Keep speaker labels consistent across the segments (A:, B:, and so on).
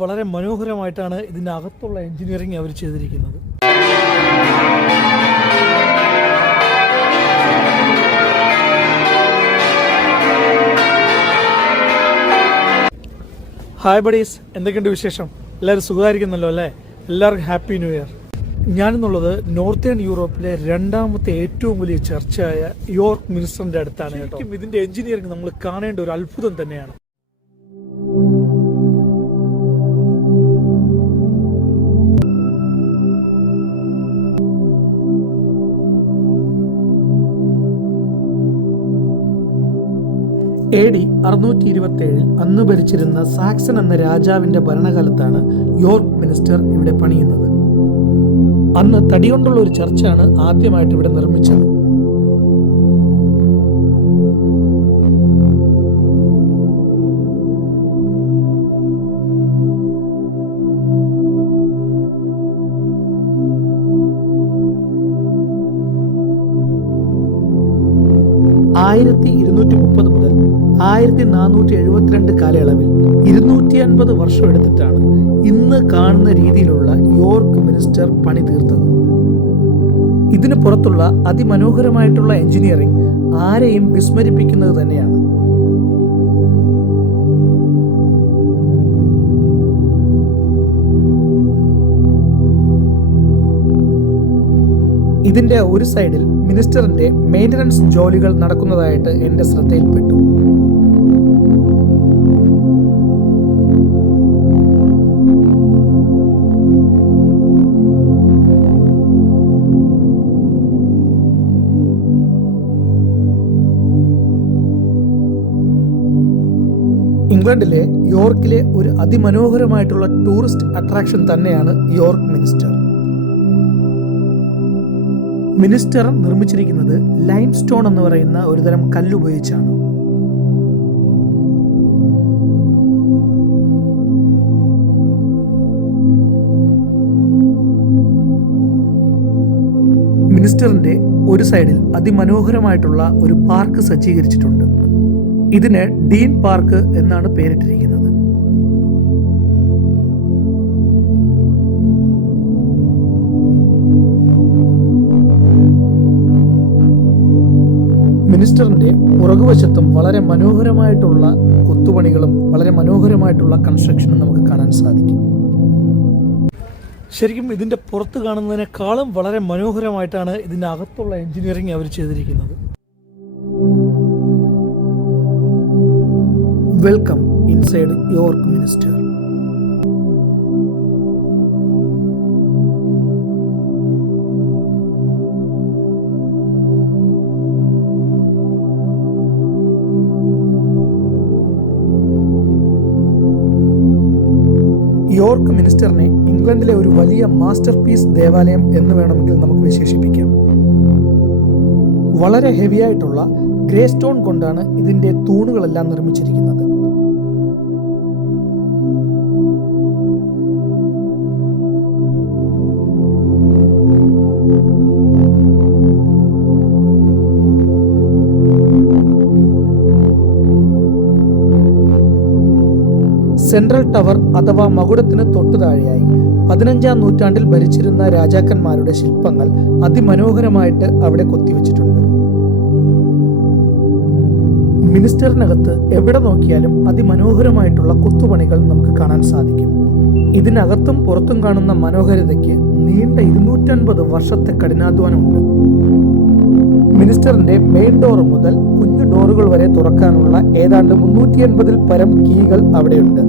A: വളരെ മനോഹരമായിട്ടാണ് ഇതിന്റെ അകത്തുള്ള അവർ ചെയ്തിരിക്കുന്നത്. ഹായ് ബഡീസ് എന്തൊക്കെയുണ്ട് വിശേഷം? എല്ലാവരും സുഖമായിരിക്കുന്നല്ലോ അല്ലേ? എല്ലാവർക്കും ഹാപ്പി ന്യൂ ഇയർ ഞാനെന്നുള്ളത് നോർത്തേൺ യൂറോപ്പിലെ രണ്ടാമത്തെ ഏറ്റവും വലിയ ചർച്ചയായ യോർക്ക് മിനിസ്റ്ററിന്റെ അടുത്താണ് കേട്ടോ. ഇതിന്റെ എഞ്ചിനീയറിംഗ് നമ്മൾ കാണേണ്ട ഒരു അത്ഭുതം തന്നെയാണ്. എ ഡി അറുന്നൂറ്റി ഇരുപത്തി ഏഴിൽ അന്ന് ഭരിച്ചിരുന്ന സാക്സൺ എന്ന രാജാവിന്റെ ഭരണകാലത്താണ് യോർക്ക് മിനിസ്റ്റർ ഇവിടെ പണിയുന്നത്. അന്ന് തടികൊണ്ടുള്ള ഒരു ചർച്ചാണ് ആദ്യമായിട്ട് ഇവിടെ നിർമ്മിച്ചത്. ആയിരത്തി ഇരുന്നൂറ്റി മുപ്പത് മുതൽ ആയിരത്തി നാനൂറ്റി എഴുപത്തിരണ്ട് കാലയളവിൽ ഇരുന്നൂറ്റി അൻപത് വർഷം എടുത്തിട്ടാണ് ഇന്ന് കാണുന്ന രീതിയിലുള്ള യോർക്ക് മിനിസ്റ്റർ പണി തീർത്തത്. ഇതിന് പുറത്തുള്ള അതിമനോഹരമായിട്ടുള്ള എഞ്ചിനീയറിംഗ് ആരെയും വിസ്മരിപ്പിക്കുന്നത് തന്നെയാണ്. ഇതിന്റെ ഒരു സൈഡിൽ മിനിസ്റ്ററിന്റെ മെയിന്റനൻസ് ജോലികൾ നടക്കുന്നതായിട്ട് എന്റെ ശ്രദ്ധയിൽപ്പെട്ടു. ഇംഗ്ലണ്ടിലെ യോർക്കിലെ ഒരു അതിമനോഹരമായിട്ടുള്ള ടൂറിസ്റ്റ് അട്രാക്ഷൻ തന്നെയാണ് യോർക്ക് മിനിസ്റ്റർ. മിനിസ്റ്റർ നിർമ്മിച്ചിരിക്കുന്നത് ലൈം സ്റ്റോൺ എന്ന് പറയുന്ന ഒരുതരം കല്ലുപയോഗിച്ചാണ്. മിനിസ്റ്ററിന്റെ ഒരു സൈഡിൽ അതിമനോഹരമായിട്ടുള്ള ഒരു പാർക്ക് സജ്ജീകരിച്ചിട്ടുണ്ട്. ഇതിന് ഡീൻ പാർക്ക് എന്നാണ് പേരിട്ടിരിക്കുന്നത്. മിനിസ്റ്ററിന്റെ പുറകുവശത്തും വളരെ മനോഹരമായിട്ടുള്ള കൊത്തുപണികളും വളരെ മനോഹരമായിട്ടുള്ള കൺസ്ട്രക്ഷനും നമുക്ക് കാണാൻ സാധിക്കും. ശരിക്കും ഇതിന്റെ പുറത്ത് കാണുന്നതിനേക്കാളും വളരെ മനോഹരമായിട്ടാണ് ഇതിന്റെ അകത്തുള്ള എഞ്ചിനീയറിംഗ് അവർ ചെയ്തിരിക്കുന്നത്. Welcome inside York Minster York മിനിസ്റ്ററിനെ ഇംഗ്ലണ്ടിലെ ഒരു വലിയ മാസ്റ്റർ പീസ് ദേവാലയം എന്ന് വേണമെങ്കിൽ നമുക്ക് വിശേഷിപ്പിക്കാം. വളരെ ഹെവിയായിട്ടുള്ള ഗ്രേ സ്റ്റോൺ കൊണ്ടാണ് ഇതിന്റെ തൂണുകളെല്ലാം നിർമ്മിച്ചിരിക്കുന്നത്. സെൻട്രൽ ടവർ അഥവാ മകുടത്തിന് തൊട്ടു താഴെയായി. പതിനഞ്ചാം നൂറ്റാണ്ടിൽ ഭരിച്ചിരുന്ന രാജാക്കന്മാരുടെ ശില്പങ്ങൾ അതിമനോഹരമായിട്ട് അവിടെ കൊത്തിവെച്ചിട്ടുണ്ട്. മിനിസ്റ്ററിനകത്ത് എവിടെ നോക്കിയാലും അതിമനോഹരമായിട്ടുള്ള കൊത്തുപണികൾ നമുക്ക് കാണാൻ സാധിക്കും. ഇതിനകത്തും പുറത്തും കാണുന്ന മനോഹരതയ്ക്ക് നീണ്ട ഇരുന്നൂറ്റൻപത് വർഷത്തെ കഠിനാധ്വാനമുണ്ട്. മിനിസ്റ്ററിന്റെ മെയിൻ ഡോർ മുതൽ കുഞ്ഞു ഡോറുകൾ വരെ തുറക്കാനുള്ള ഏതാണ്ട് മുന്നൂറ്റി എൺപതിൽ പരം കീകൾ അവിടെയുണ്ട്.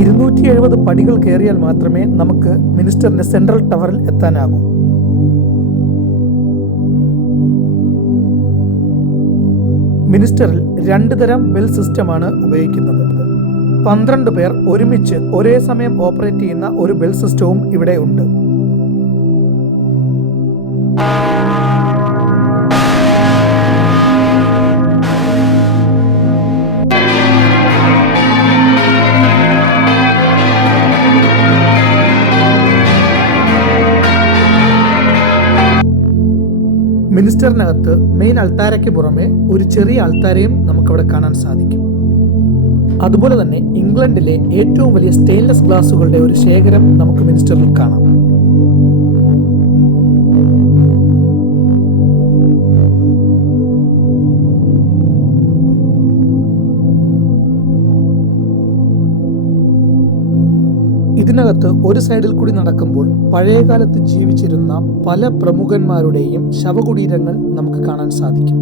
A: ഇരുന്നൂറ്റി എഴുപത് പടികൾ കയറിയാൽ മാത്രമേ നമുക്ക് മിനിസ്റ്ററിന്റെ സെൻട്രൽ ടവറിൽ എത്താനാകൂ. മിനിസ്റ്ററിൽ രണ്ട് തരം ബെൽ സിസ്റ്റമാണ് ഉപയോഗിക്കുന്നത്. പന്ത്രണ്ട് പേർ ഒരുമിച്ച് ഒരേ സമയം ഓപ്പറേറ്റ് ചെയ്യുന്ന ഒരു ബെൽ സിസ്റ്റവും ഇവിടെ ഉണ്ട്. മിനിസ്റ്ററിനകത്ത് മെയിൻ അൾത്താരയ്ക്ക് പുറമെ ഒരു ചെറിയ അൾത്താരയും നമുക്കവിടെ കാണാൻ സാധിക്കും. അതുപോലെ തന്നെ ഇംഗ്ലണ്ടിലെ ഏറ്റവും വലിയ സ്റ്റെയിൻലെസ് ഗ്ലാസുകളുടെ ഒരു ശേഖരം നമുക്ക് മിനിസ്റ്ററിൽ കാണാം. ഇതിനകത്ത് ഒരു സൈഡിൽ കൂടി നടക്കുമ്പോൾ പഴയകാലത്ത് ജീവിച്ചിരുന്ന പല പ്രമുഖന്മാരുടെയും ശവകുടീരങ്ങൾ നമുക്ക് കാണാൻ സാധിക്കും.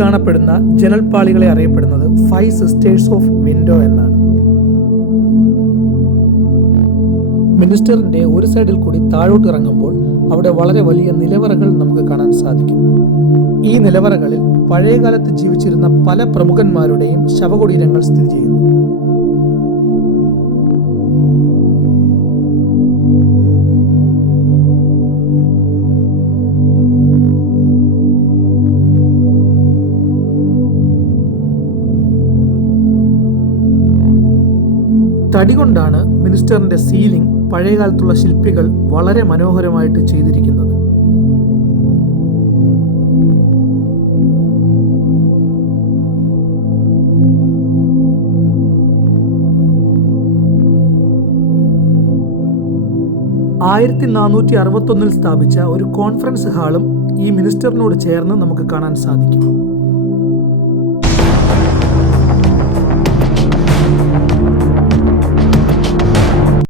A: കാണപ്പെടുന്ന ജനൽപ്പാളികളെ അറിയപ്പെടുന്നത് ഫൈവ് സിസ്റ്റേഴ്സ് ഓഫ് വിൻഡോ എന്നാണ്. മിനിസ്റ്ററിന്റെ ഒരു സൈഡിൽ കൂടി താഴോട്ട് ഇറങ്ങുമ്പോൾ അവിടെ വളരെ വലിയ നിലവറകൾ നമുക്ക് കാണാൻ സാധിക്കും. ഈ നിലവറകളിൽ പഴയകാലത്ത് ജീവിച്ചിരുന്ന പല പ്രമുഖന്മാരുടെയും ശവകുടീരങ്ങൾ സ്ഥിതി ചെയ്യുന്നു. തടി കൊണ്ടാണ് മിനിസ്റ്ററിന്റെ സീലിംഗ് പഴയകാലത്തുള്ള ശില്പികൾ വളരെ മനോഹരമായിട്ട് ചെയ്തിരിക്കുന്നത്. ആയിരത്തി നാനൂറ്റി അറുപത്തൊന്നിൽ സ്ഥാപിച്ച ഒരു കോൺഫറൻസ് ഹാളും ഈ മിനിസ്റ്ററിനോട് ചേർന്ന് നമുക്ക് കാണാൻ സാധിക്കും.